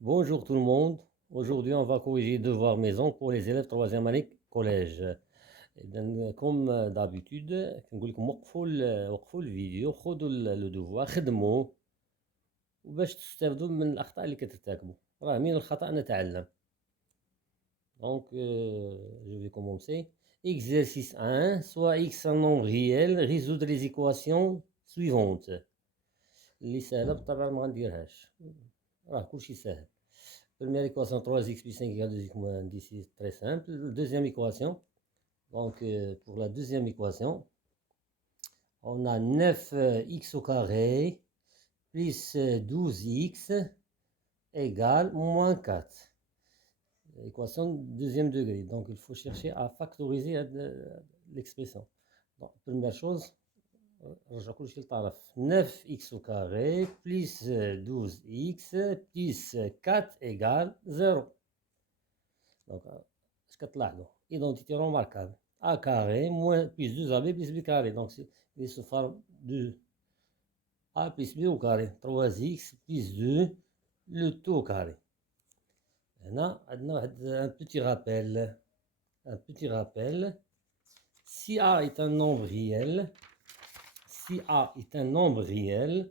Bonjour tout le monde. Aujourd'hui, on va corriger devoir maison pour les élèves troisième année collège. Comme d'habitude, نقول لكم وقفوا الفيديو خذوا الدوفوار خدموه وباش تستافدوا من الأخطاء اللي كترتكبوا. راه من الخطأ نتعلم. Je vais commencer. Exercice 1, soit x un nombre réel, résoudre les équations suivantes. اللي سهلة بالطبع ما غنديرهاش. راه كلشي سهل. Première équation 3x plus 5 égale 2x moins 10, c'est très simple. Deuxième équation, pour la deuxième équation, on a 9x au carré plus 12x égale moins 4. Équation deuxième degré. Donc il faut chercher à factoriser l'expression. Première chose, نرجع كلشي للطرف 9x au carré plus 12x plus 4 égale 0. Donc, اش كتلاحظوا identité remarquable a carré moins plus 2ab plus b carré. Donc il se forme 2a plus b au carré 3x plus 2 le tout au carré. هنا عندنا واحد un petit rappel. Si a est un nombre réel, si a est un nombre réel,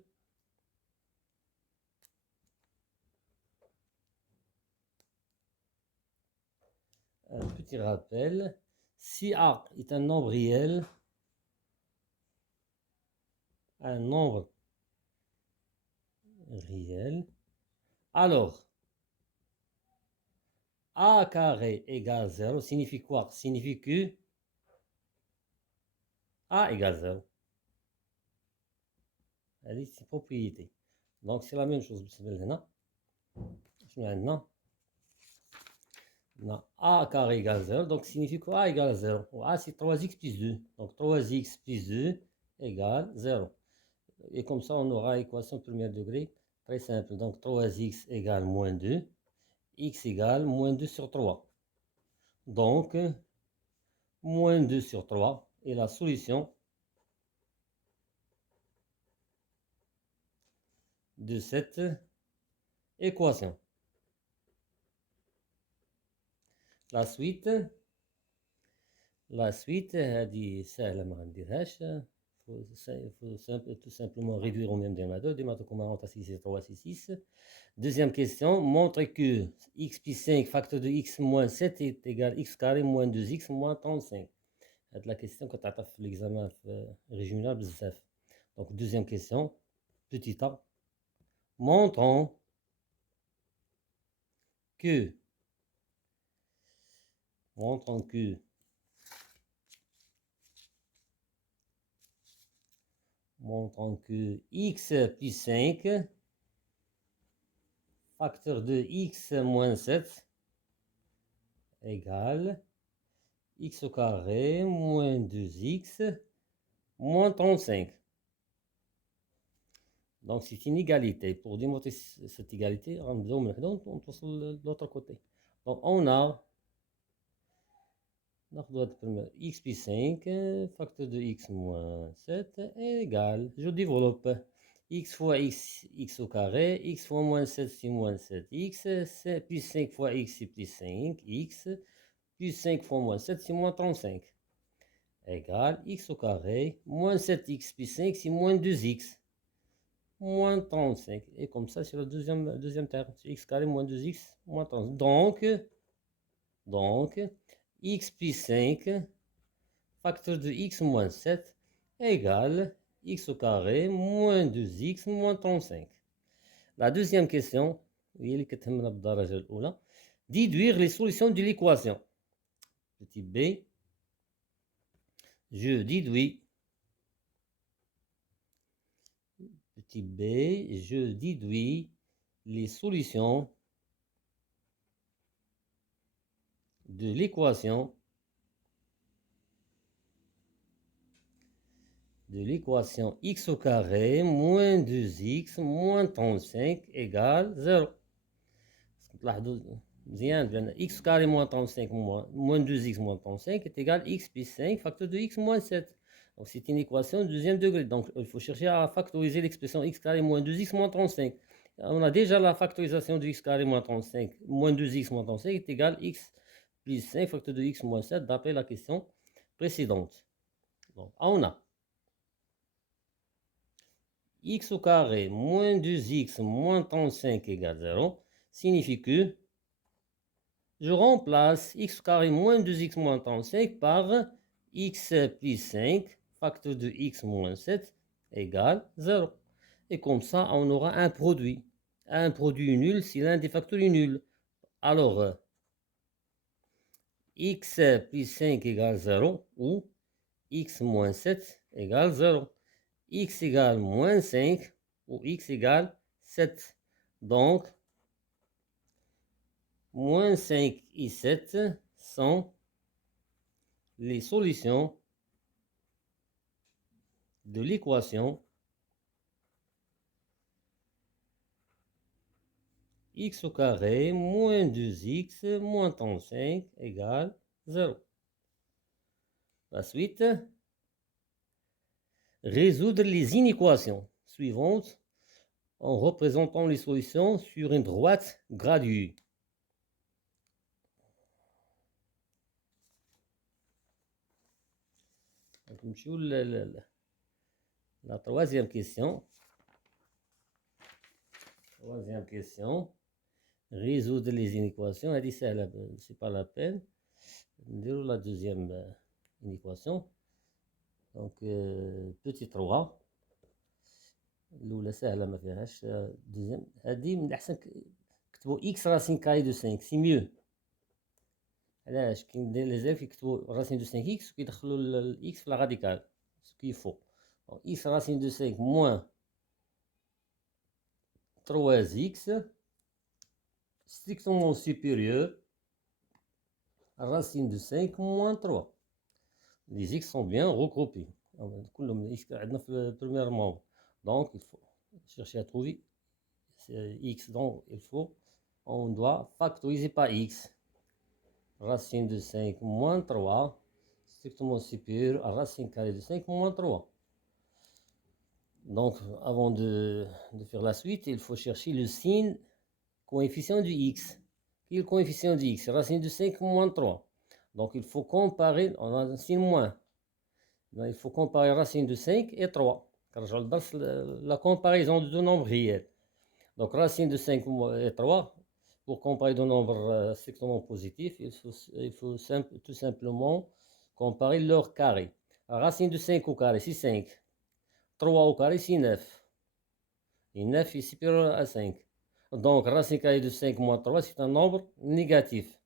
un petit rappel, si a est un nombre réel, un nombre réel, alors a carré égale 0 signifie quoi? Signifie que a égale 0. هذه c'est propriété. Donc c'est la même chose بالنسبة لهنا. شنو عندنا؟ عندنا a carré égale 0, donc signifie que a égale 0. Ou a c'est 3x plus 2. Donc 3x plus 2 égale 0. Et comme ça on aura équation premier degré très simple. Donc 3x égale moins 2. X égale moins 2 sur 3. Donc moins 2 sur 3 est la solution de cette équation. La suite هذه سهلة ما غنديرهاش. faut tout simplement réduire au même dénominateur comme on a 6 et 3 c'est 6. Deuxième question, montre que x plus 5 facteur de x moins 7 est égal à x carré moins 2x moins 35. C'est la question que tu as fait l'examen régional بزاف. Donc deuxième question, petit a, montrons que x plus 5 facteur de x moins 7 égale x au carré moins 2x moins 35. Donc c'est une égalité. Pour démontrer cette égalité, on passe de l'autre côté. Donc on a x plus 5 facteur de x moins 7 égale, je développe, x fois x au carré, x fois moins 7 c'est moins 7x, c'est plus 5 fois x c'est plus 5x, plus 5 fois moins 7 c'est moins 35, égale x au carré, moins 7x plus 5 c'est moins 2x, moins 35. Et comme ça, c'est le deuxième terme. C'est x carré moins 2x moins 35. Donc, x plus 5 facteur de x moins 7 égale x au carré moins 2x moins 35. La deuxième question, déduire les solutions de l'équation. Petit b, je déduis. Petit b, je déduis les solutions de l'équation x au carré moins 2x moins 35 égale 0. X carré moins 35 moins 2x moins 35 est égal à x plus 5 facteur de x moins 7. Donc c'est une équation de deuxième degré. Donc il faut chercher à factoriser l'expression x carré moins 2x moins 35. On a déjà la factorisation de x carré moins 35, moins 2x moins 35 est égal à x plus 5 facteur de x moins 7 d'après la question précédente. Donc, on a x au carré moins 2x moins 35 égale 0, signifie que je remplace x au carré moins 2x moins 35 par x plus 5 facteur de x moins 7 égale 0. Et comme ça, on aura un produit. Un produit nul si l'un des facteurs est nul. Alors, x plus 5 égale 0 ou x moins 7 égale 0. X égale moins 5 ou x égale 7. Donc, moins 5 et 7 sont les solutions de l'équation x au carré moins 2x moins 35 égale 0. La suite, résoudre les inéquations suivantes en représentant les solutions sur une droite graduée. La troisième question. Troisième question. Résoudre les inéquations. Elle dit ça, c'est pas la peine. La deuxième inéquation. Donc, petit 3. الأولى سهلة ما فيهاش. deuxième. هذه من الأحسن كتبوا x racine carrée de 5. C'est mieux. علاش كاين لي زيف كيكتبوا racine de 5x وكيدخلوا الاكس في لا راديكال ce qu'il faut. Donc, x racine de 5 moins 3x strictement supérieur à racine de 5 moins 3. Les x sont bien regroupés. كلهم x عندنا في le premier membre. Donc il faut chercher à trouver x. Donc on doit factoriser par x. Racine de 5 moins 3 strictement supérieur à racine carrée de 5 moins 3. Donc, avant de faire la suite, il faut chercher le signe coefficient du x. Qui est le coefficient du x? Racine de 5 moins 3. Donc, il faut comparer, on a un signe moins. Donc, il faut comparer racine de 5 et 3. Car je la comparaison de deux nombres réels. Donc, racine de 5 et 3, pour comparer deux nombres strictement positifs, il faut tout simplement comparer leur carré. Racine de 5 au carré, c'est 5. 3 au carré, c'est 9. Et 9 est supérieur à 5. Donc, racine carrée de 5 moins 3, c'est un nombre négatif.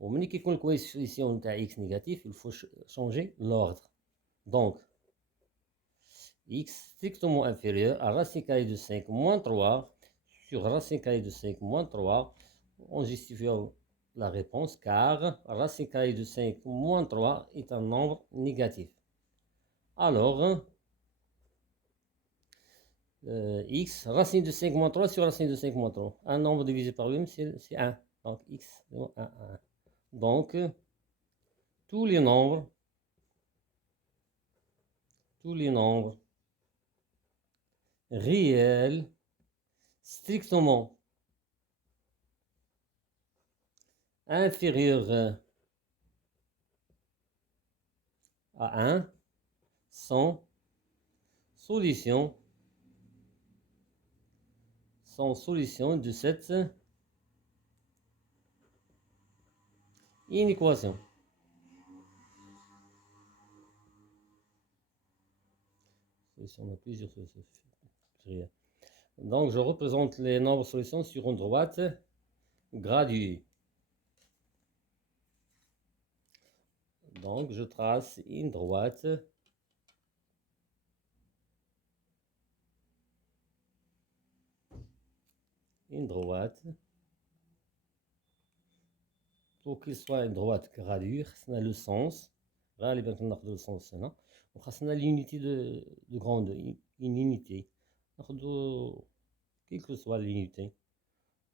Au moment où le coefficient de x négatif, il faut changer l'ordre. Donc, x strictement inférieur à racine carrée de 5 moins 3 sur racine carrée de 5 moins 3, on justifie la réponse car racine carrée de 5 moins 3 est un nombre négatif. Alors, x, racine de 5 moins 3 sur racine de 5 moins 3. Un nombre divisé par lui-même, c'est 1. Donc, x, 1, 1. Donc, tous les nombres réels strictement inférieurs à 1 sont solutions de cette inéquation. On a plusieurs solutions. Donc, je représente les nombres solutions sur une droite graduée. Donc, je trace une droite pour qu'il soit une droite graduée, c'est le sens. غالبا كناخذ le sens هنا وخاصنا l'unité de grandeur, une unité. ناخذ quelle que soit l'unité.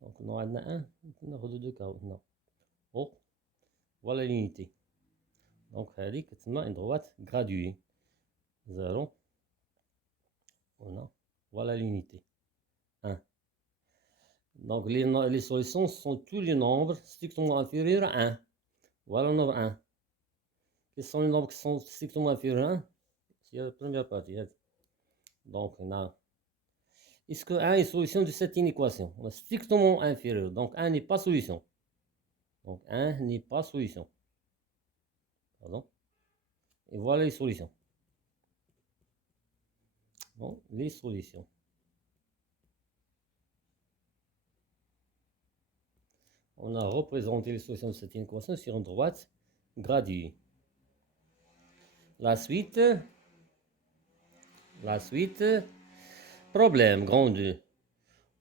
Donc, on a 1, ناخذ 2 cas. Non. Oh, voilà l'unité. Donc, هذه كتسمى une droite graduée. 0. Voilà l'unité. 1. Donc, les solutions sont tous les nombres strictement inférieurs à 1. Voilà le nombre 1. Quels sont les nombres qui sont strictement inférieurs à 1? C'est la première partie. Donc, on a. Est-ce que 1 est solution de cette inéquation? On a strictement inférieur. Donc, 1 n'est pas solution. Donc, 1 n'est pas solution. Pardon. Et voilà les solutions. Bon, les solutions. On a représenté les solutions de cette inéquation sur une droite graduée. La suite, problème grand 2.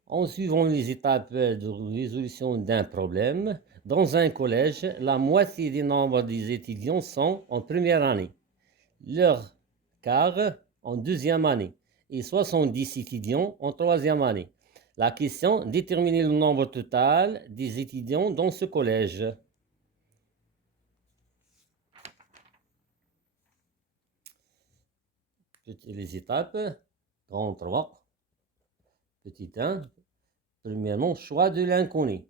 En suivant les étapes de résolution d'un problème, dans un collège, la moitié des nombres des étudiants sont en première année, leur quart en deuxième année et 70 étudiants en troisième année. La question, déterminer le nombre total des étudiants dans ce collège. Les étapes, grand 3, petit 1, premièrement, choix de l'inconnu.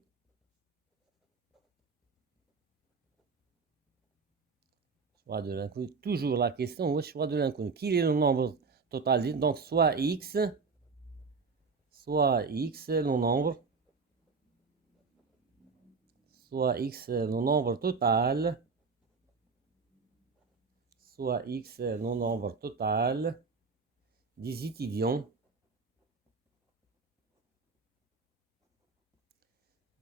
Choix de l'inconnu, toujours la question, oui, choix de l'inconnu. Quel est le nombre total? Donc, soit x, le nombre, soit x, le nombre total, soit x, le nombre total des étudiants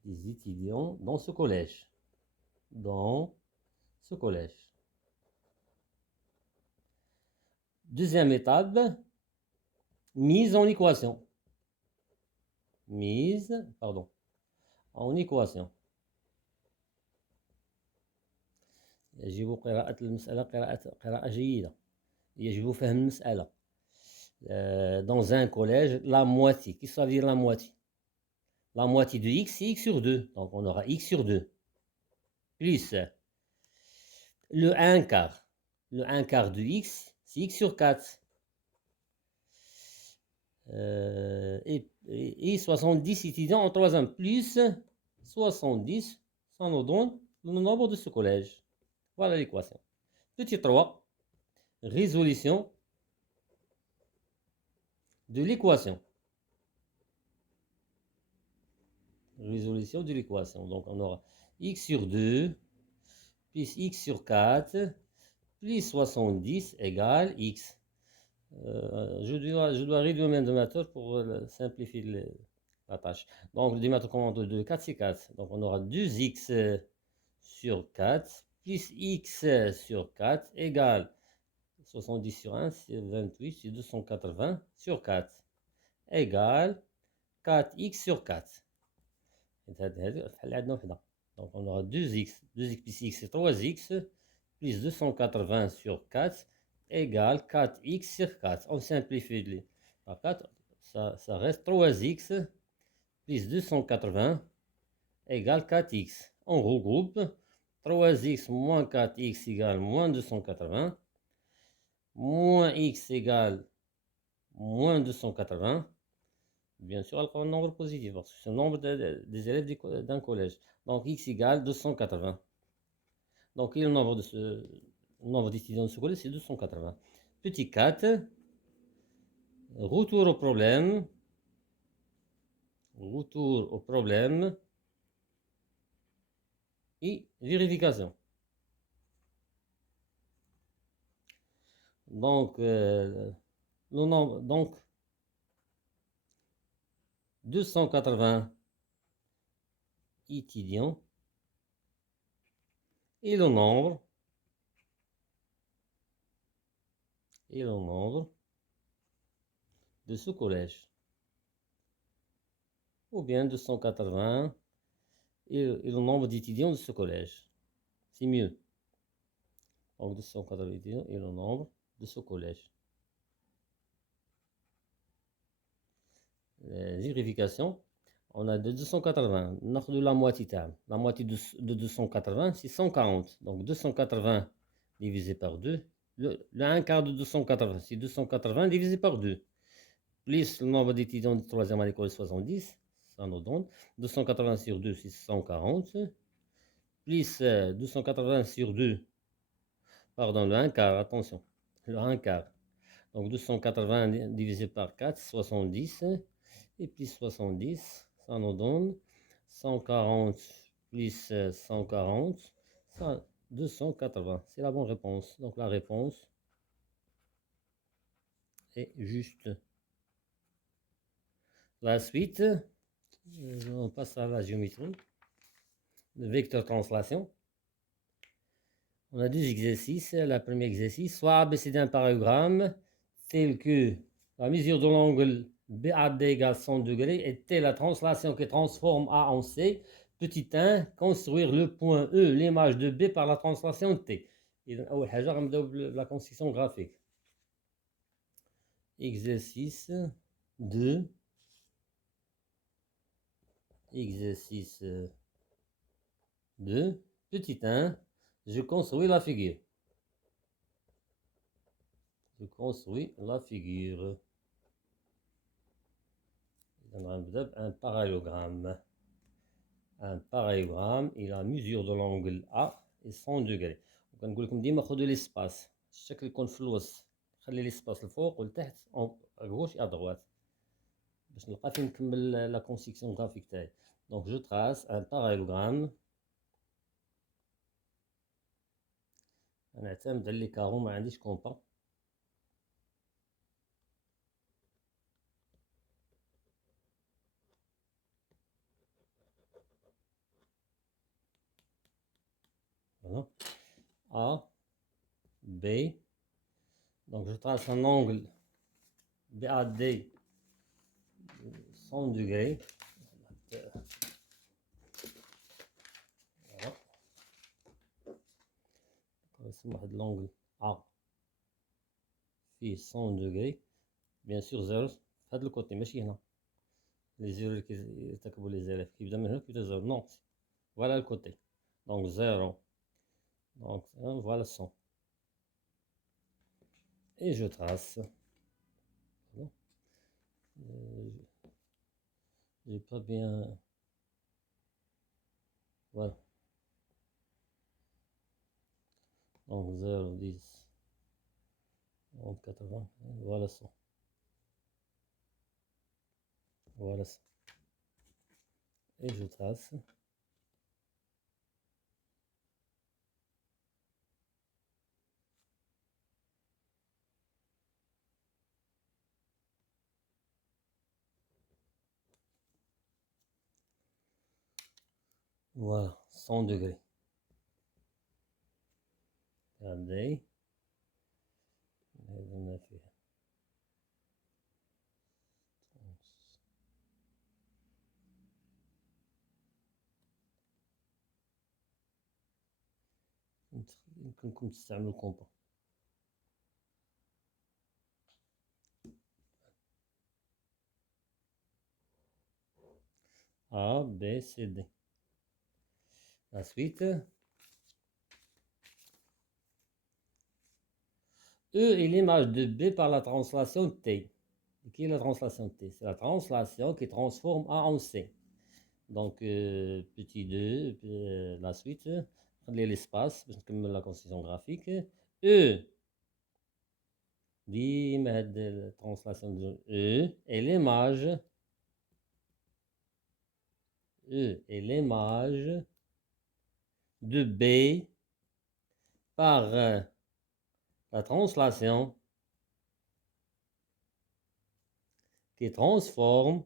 dans ce collège. Dans ce collège. Deuxième étape, mise en équation. En équation. يجب قراءة المسألة قراءة جيدة. يجب فهم المسألة. Dans un collège, la moitié. Qu'est-ce que ça veut dire la moitié? La moitié de x, c'est x sur 2. Donc, on aura x sur 2. Plus le 1 quart. Le 1 quart de x, c'est x sur 4. Et 70 étudiants en troisième. Plus 70, ça nous donne le nombre de ce collège. Voilà l'équation. Petit 3, résolution de l'équation. Résolution de l'équation. Donc, on aura x sur 2 plus x sur 4 plus 70 égale x. Je dois réduire mon dénominateur pour simplifier la tâche. Donc, le dénominateur commande de 4, c'est 4. Donc, on aura 2x sur 4 plus x sur 4 égale 70 sur 1, c'est 28, c'est 280 sur 4 égale 4x sur 4. Donc on aura 2x plus x c'est 3x plus 280 sur 4 égale 4x sur 4. On simplifie par 4, ça reste 3x plus 280 égale 4x. On regroupe 3x moins 4x égale moins 280, moins x égale moins 280. Bien sûr, elle prend un nombre positif, parce que c'est le nombre des élèves d'un collège. Donc, x égale 280. Donc, le nombre d'étudiants de ce collège, c'est 280. Petit 4, retour au problème. Retour au problème. Et vérification. Donc, le nombre, donc, 280 étudiants et le nombre de ce collège, ou bien 280 et le nombre d'étudiants de ce collège, c'est mieux. Donc 280 étudiants et le nombre de ce collège. Vérification. On a de 280, de la moitié de 280, c'est 140. Donc 280 divisé par 2. Le 1 quart de 280, c'est 280 divisé par 2. Plus le nombre d'étudiants de troisième année école 70, ça nous donne 280 sur 2, c'est 140, plus 280 sur 2, pardon, le 1 quart, attention, le 1 quart. Donc 280 divisé par 4, 70, et plus 70, ça nous donne 140 plus 140, ça, 280. C'est la bonne réponse. Donc la réponse est juste. La suite, on passe à la géométrie. Le vecteur translation. On a deux exercices. Le premier exercice, soit ABCD un parallélogramme tel que la mesure de l'angle BAD égale 100 degrés et telle la translation qui transforme A en C. Petit 1, construire le point E, l'image de B par la translation T. أول حاجة غنبداو بلا construction graphique. Exercice 2. Exercice 2. Petit 1, je construis la figure. Je construis la figure. Un parallélogramme. Un parallélogramme, et la mesure de l'angle A est 100 degrés. وكنقول لكم ديما خذوا ليسباس، الشكل يكون في الوسط، خلي ليسباس الفوق والتحت à gauche et à droite باش نلقى فين نكمل لا كونستركسيون غرافيك تاعي. دونك جو تراس ان باراليلوغرام. نعتمد على لي كارو، ما عنديش كومبا. Voilà. A, B. Donc je trace un angle BAD 100 degrés. Voilà. نرسم واحد l'angle A فيه 100 degrés. Bien sûr زيرو في هذا الكوتي ماشي هنا. Les zéros اللي كيرتكبوا لي زيرو كيبدا من هنا كيبدا زيرو. Non, voilà le côté. Donc 0. Donc voilà 100. Et je trace. J'ai pas bien. Voilà. Donc 0, 10, 11, 80. Voilà 100. Voilà 100. Et je trace. Voilà, 100 degrés. Regardez. On a fait. يمكنكم تستعملوا الكومبا. A, B, C, D. La suite. E est l'image de B par la translation T. Et qui est la translation T? C'est la translation qui transforme A en C. Donc, petit 2, la suite. L'espace, باش نكمل la construction graphique. E. ديما هاد الترانسلاسيون ديال E est l'image. E est l'image de B par la translation qui transforme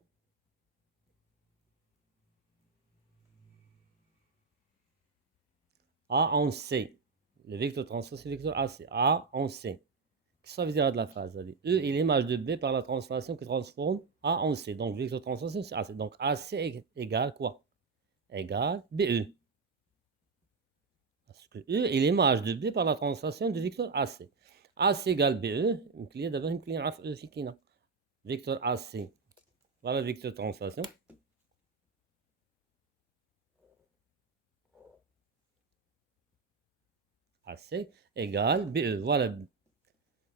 A en C. Le vecteur translation, c'est le vecteur AC. A en C. Qu'est-ce que ça veut dire de la phrase? E est l'image de B par la translation qui transforme A en C. Donc, le vecteur translation, c'est AC. Donc, AC égale quoi? Égale BE. Parce que E est l'image de B par la translation du vecteur AC. AC égale BE. نكلي دابا نكلي نعرف E في كاينه. Vecteur AC. Voilà le vecteur translation. AC égale BE.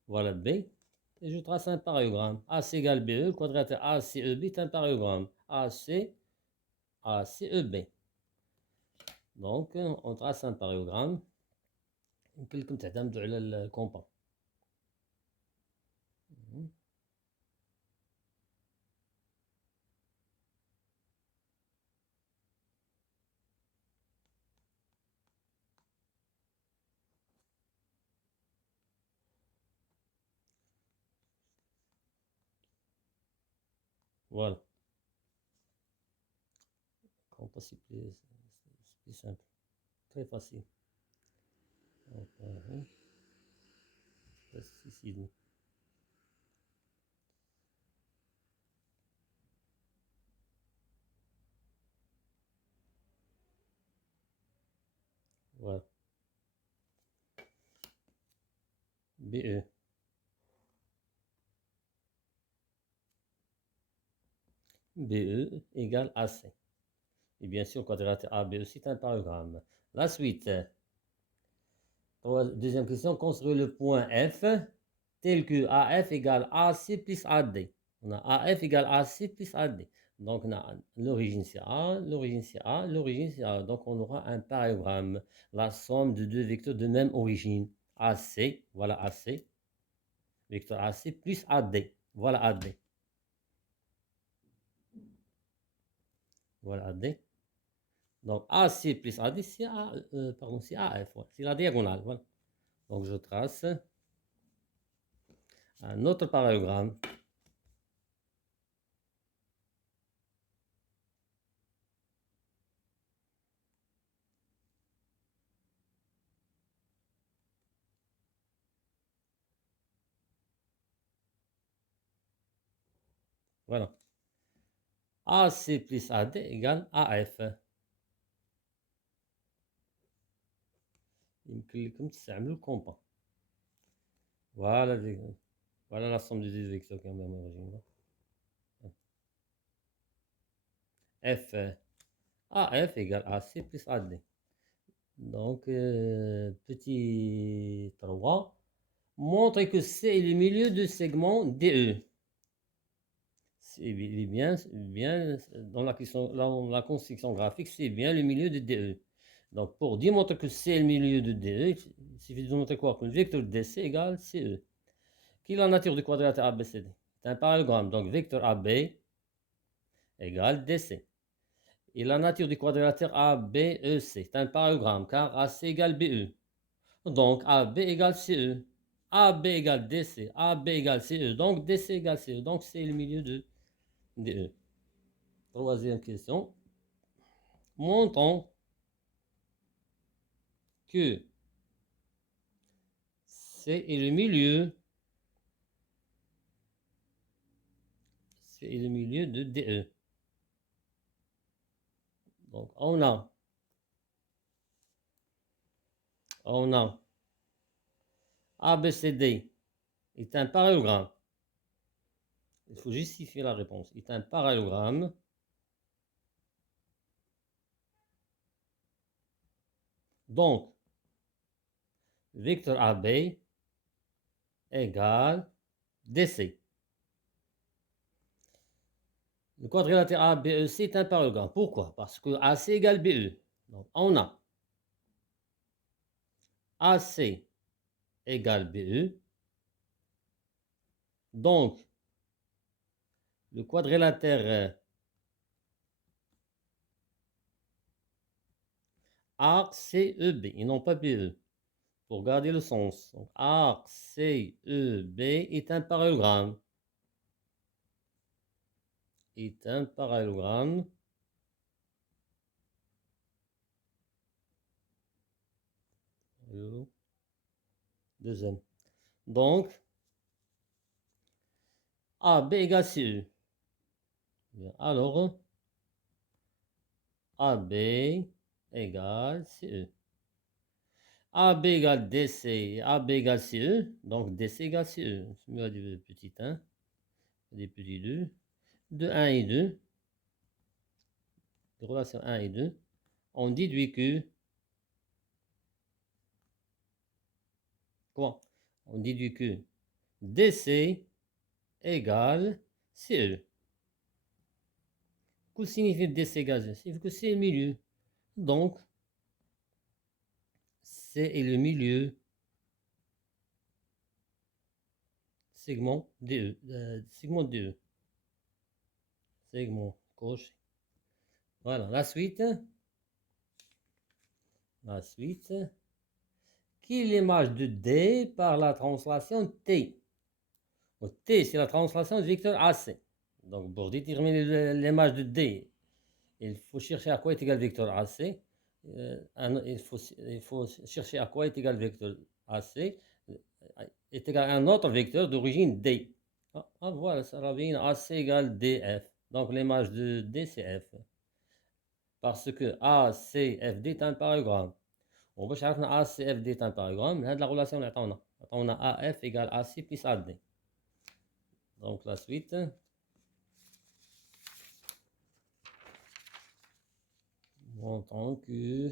Voilà B. Et je trace un parallélogramme. AC égale BE, le quadrilatère ACEB est un parallélogramme. AC ACEB. Donc, on trace un parallélogramme. يمكن لكم تعتمدوا على الكومبا. Voilà. Compas, c'est plus simple. Très facile. Donc, ici. Voilà. BE. BE égale AC. Et bien sûr, quadrilatère ABE, c'est un parallélogramme. La suite. Deuxième question, construire le point F tel que AF égale AC plus AD. On a AF égale AC plus AD. Donc, on a l'origine c'est A, l'origine c'est A, l'origine c'est A. Donc, on aura un parallélogramme. La somme de deux vecteurs de même origine. AC, voilà AC. Vecteur AC plus AD. Voilà AD. Voilà AD. Donc, AC plus AD, c'est AF. Ouais. C'est la diagonale. Voilà. Donc, je trace un autre parallélogramme. Voilà. AC plus AD égale AF. يمكن لكم تستعملوا الكومبا. Voilà, voilà la somme des deux vecteurs qui ont la même origine. F AF égale AC plus AD. Donc, petit 3. Montre que C est le milieu de segment DE. C'est bien dans la construction graphique, c'est bien le milieu de DE. Donc, pour démontrer que c'est le milieu de DE, il suffit de démontrer quoi? Que le vecteur DC égale CE. Quelle est la nature du quadrilatère ABCD? C'est un parallélogramme. Donc, vecteur AB égale DC. Et la nature du quadrilatère ABEC, c'est un parallélogramme, car AC égale BE. Donc, AB égale CE. AB égale DC. AB égale CE. Donc, DC égale CE. Donc, c'est le milieu de DE. Troisième question. Montrons que C est le milieu. C est le milieu de DE. Donc, on a ABCD est un parallélogramme. Il faut justifier la réponse. Est un parallélogramme. Donc, vecteur AB égale DC. Le quadrilatère ABEC est un parallélogramme. Pourquoi? Parce que AC égale BE. Donc, on a AC égale BE. Donc, le quadrilatère arc CEB et non pas BE. Pour garder le sens. Donc, arc CEB est un parallélogramme. Est un parallélogramme. Deuxième. Donc, AB égale CE. Alors, AB égale CE. AB égale DC, AB égale CE, donc DC égale CE. Je mets du petit 1, des petits 2, de 1 et 2, de relation 1 et 2, on déduit que, quoi? On déduit que DC égale CE. Que signifie D c'est égal 0? Signifie que c'est le milieu. Donc, C est le milieu. Segment DE. Segment DE. Segment gauche. Voilà, la suite. La suite. Qui est l'image de D par la translation T? T, c'est la translation du vecteur AC. Donc, pour déterminer l'image de D, il faut chercher à quoi est égal le vecteur AC. Il faut chercher à quoi est égal le vecteur AC est égal à un autre vecteur d'origine D. Voilà, ça revient AC égale DF. Donc, l'image de D, c'est F. Parce que ACFD est un parallélogramme. وباش عرفنا ACFD est un parallélogramme, هاد la relation اللي عطاونا AF égale AC plus AD. Donc la suite. En tant que...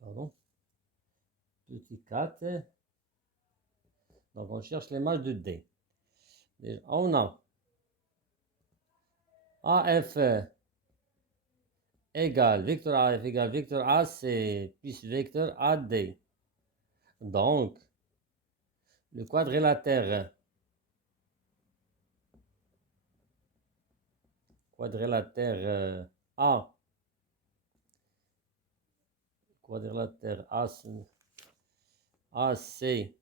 Pardon. Petit 4. Donc on cherche l'image de D. Déjà, on a AF égale vecteur AF égale vecteur AC plus vecteur AD. Donc, le quadrilatère A, quadrilatère AC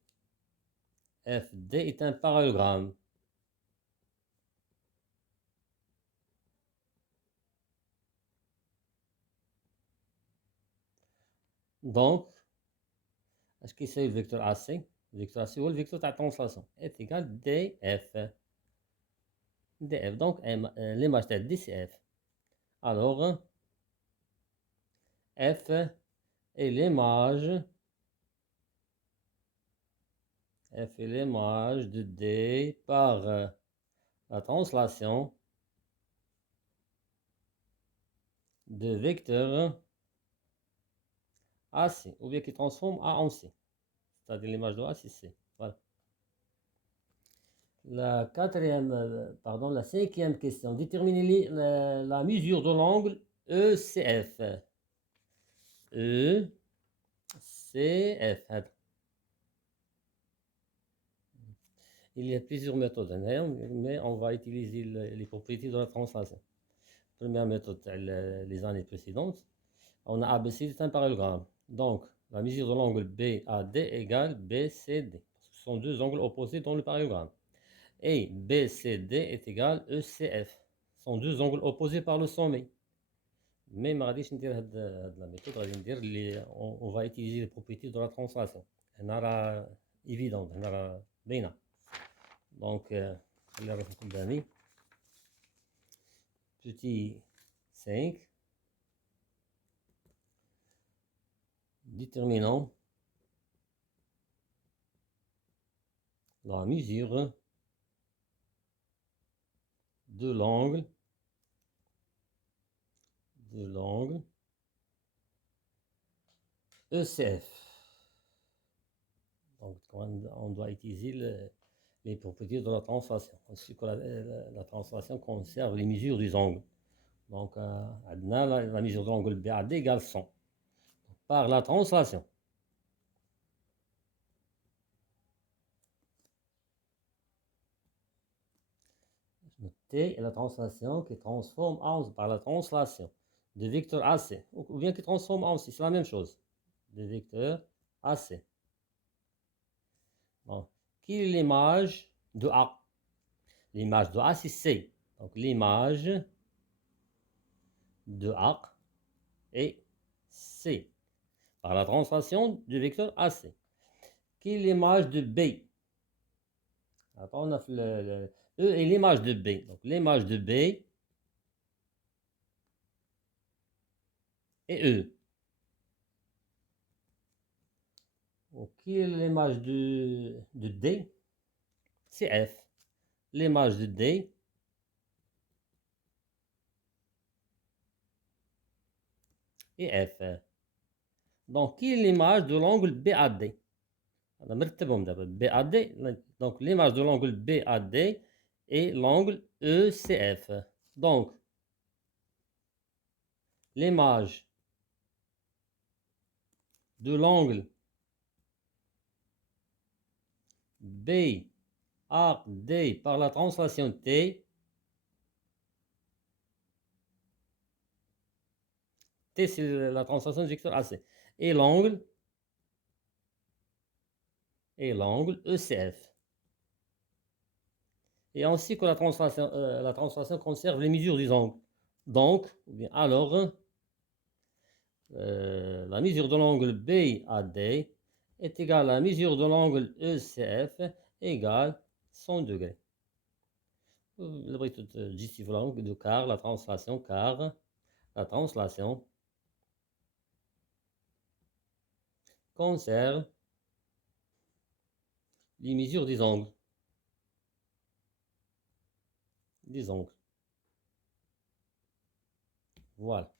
FD est un parallélogramme. Donc, est-ce que c'est le vecteur AC? Le vecteur AC ou le vecteur de la translation? F égale DF. DF. Donc, l'image de D, c'est F. Alors, F est l'image de D par la translation de vecteur AC, ou bien qui transforme A en C. C'est-à-dire l'image de A, c'est C. Voilà. La cinquième question. Déterminez la mesure de l'angle ECF. ECF. Il y a plusieurs méthodes, mais on va utiliser les propriétés de la translation. Première méthode, les années précédentes. On a ABC, c'est un parallélogramme. Donc, la mesure de l'angle BAD égale BCD. Ce sont deux angles opposés dans le parallélogramme. Et BCD est égal ECF. Ce sont deux angles opposés par le sommet. Mais la méthode, on va utiliser les propriétés de la translation. Elle est évidente, elle est bien. Donc, petit 5. Déterminons la mesure de l'angle ECF. Donc, on doit utiliser les propriétés de la translation. La translation conserve les mesures des angles. Donc, la mesure de l'angle BAD égale 100 par la translation. T est la translation qui transforme par la translation de vecteur AC, ou bien qui transforme en C, c'est la même chose, de vecteur AC. Donc, qui est l'image de A? L'image de A, c'est C. Donc, l'image de A est C, par la translation du vecteur AC. Qui est l'image de B? Attends, on a fait E est l'image de B. Donc, l'image de B est E. Donc, qui est l'image de D? C'est F. L'image de D est F. Donc, qui est l'image de l'angle BAD? BAD, donc l'image de l'angle BAD est l'angle ECF. Donc, l'image de l'angle BAD par la translation T. T, c'est la translation du vecteur AC. Et l'angle ECF. Et ainsi que la translation conserve les mesures des angles. Donc, alors, la mesure de l'angle BAD est égale à la mesure de l'angle ECF égale 100 degrés. Le brut justifiant de car la translation conserve les mesures des angles. Voilà.